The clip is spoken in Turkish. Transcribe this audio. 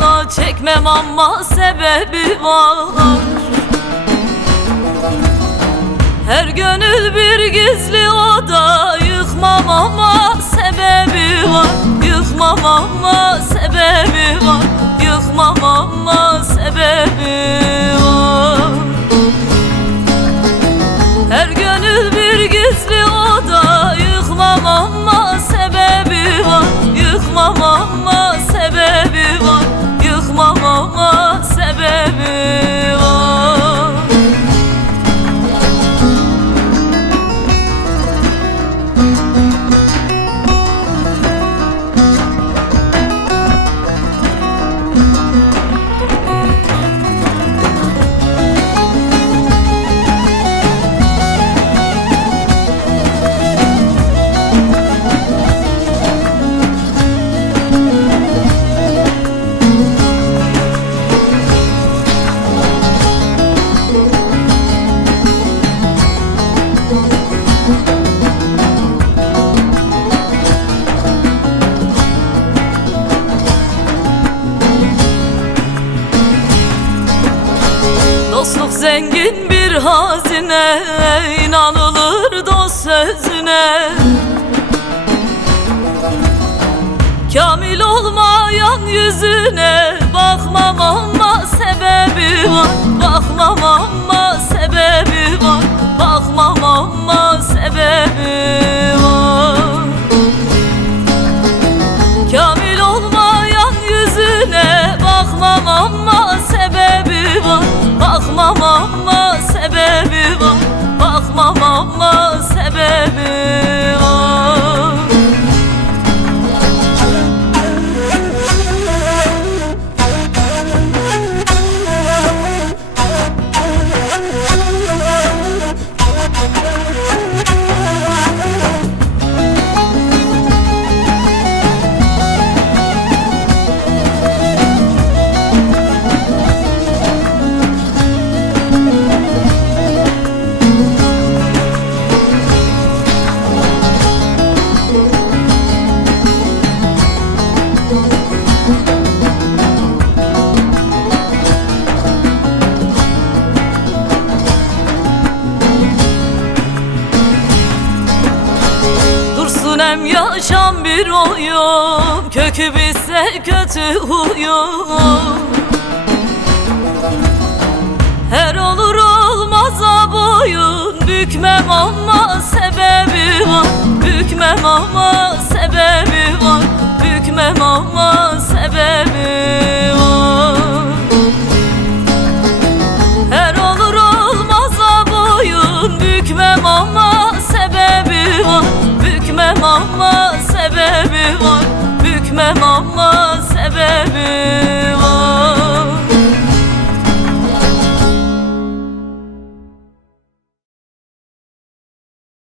da çekmem ama sebebi var. Her gönül bir gizli oda, yıkmam ama sebebi var. Yıkmam ama sebebi var. Yıkmam ama sebebi var. Her gönül bir gizli oda, yıkmam ama sebebi var. Yıkmam ama sebebi var. Yıkmam ama sebebi var. Dostluk zengin bir hazine, inanılır dost sözüne. Kamil olmayan yüzüne bakmam ama sebebi var. Bakmam ama sebebi var. Bakmam ama sebebi var. Kamil olmayan yüzüne bakmam ama sebebi var. Bakmam ama sebebi var. Bakmam ama sebebi var. Hem yaşam bir oyun, kökü bitse kötü huyum. Her olur olmaza boyun bükmem ama sebebi var. Bükmem ama sebebi var. Bükmem ama sebebi